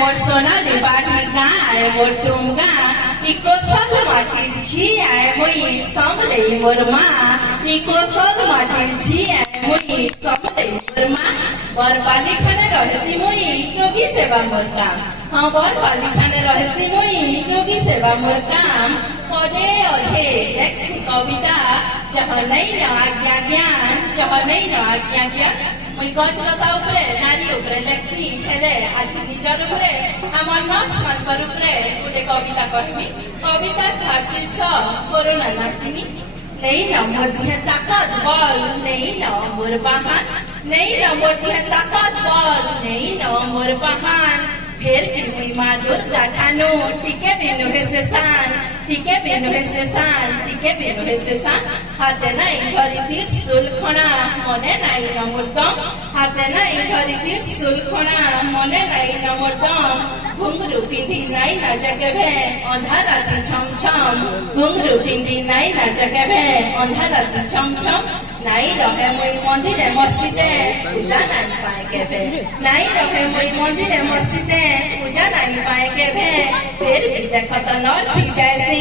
মোর সোনালি বাড়ির গায় মোর টুমগা ইকো সব মাটির ঝিয়ায় মই সমলেই মোর মা ইকো সব মাটির ঝিয়ায় মই সমলেই মোর মা বরবালি খানে রহেছি মই রোগী সেবা মোর কাম বরবালি খানে রহেছি মই রোগী সেবা মোর কাম পদে অধে দেখছি কবিতা जह नहीं न आज्ञा ज्ञान जह नहीं न आज्ञा ज्ञान मुई गजलता उपरे नारी उपरे लेक्सी हेले आज निजर उपरे आमर नर्स मानकर उपरे गोटे कविता कहमी कविता थार शीर्ष कोरोना नासिनी नहीं न मोर दिहे ताकत बल नहीं न मोर बहान नहीं न मोर दिहे ताकत बल नहीं न मोर बहान फिर भी मुई माँ दुर्गा ठानो टिके बिनु हे से शान टिके बिनु हे से शान टिके बिनु हे से शान हाथे नहीं घरी त्रिशूल खणा मने नहीं न मोर दम हाथे नहीं घरी त्रिशूल खणा मने नहीं न मोर दम घुंघरू पिंधी नहीं न जगबे अंधारा ती छम छम घुंघरू पिंधी नहीं न जगबे अंधारा ती छम छम नहीं रहे मुई मंदिरे मस्जिदे पूजा नहीं पाए केबे नहीं रहे मुई मंदिरे मस्जिदे पूजा नहीं पाए केबे फिर भी देखो तो नर्थी जैसी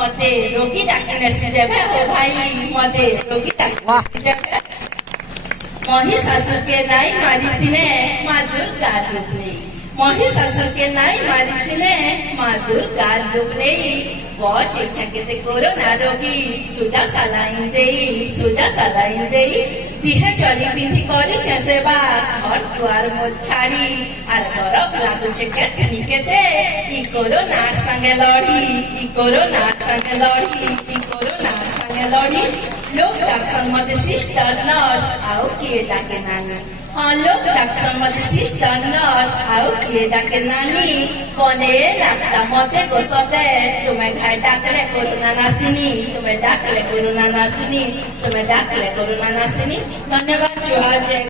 मते रोगी डाकने से जेबे हो भाई मते रोगी डाकने जेबे महिषासुर के नहीं मारी सिने माँ दुर्गा रूप नहीं महिषासुर के नहीं मारी सिने माँ दुर्गा रूप नहीं बहुत इच्छा के कोरोना रोगी सुजा सालाइन दे दिहे चली पिंधी करी सेवा घर दुआर मोर छाड़ी आर गरब लागुचे केतनी केते ई कोरोना संगे लड़ी ई कोरोना संगे लड़ी ई कोरोना संगे लड़ी लोग डाक्टर मते सिस्टर नर्स आओ किए डाके नानी हाँ लोग डाक्टर मते सिस्टर नर्स आओ किए डाके नानी कोने लागता मते को सते तुम्हें घर डाकले कोरोना नासिनी तुम्हें डाकले कोरोना नासिनी तुम्हें डाकले कोरोना नासिनी धन्यवाद जोहार जय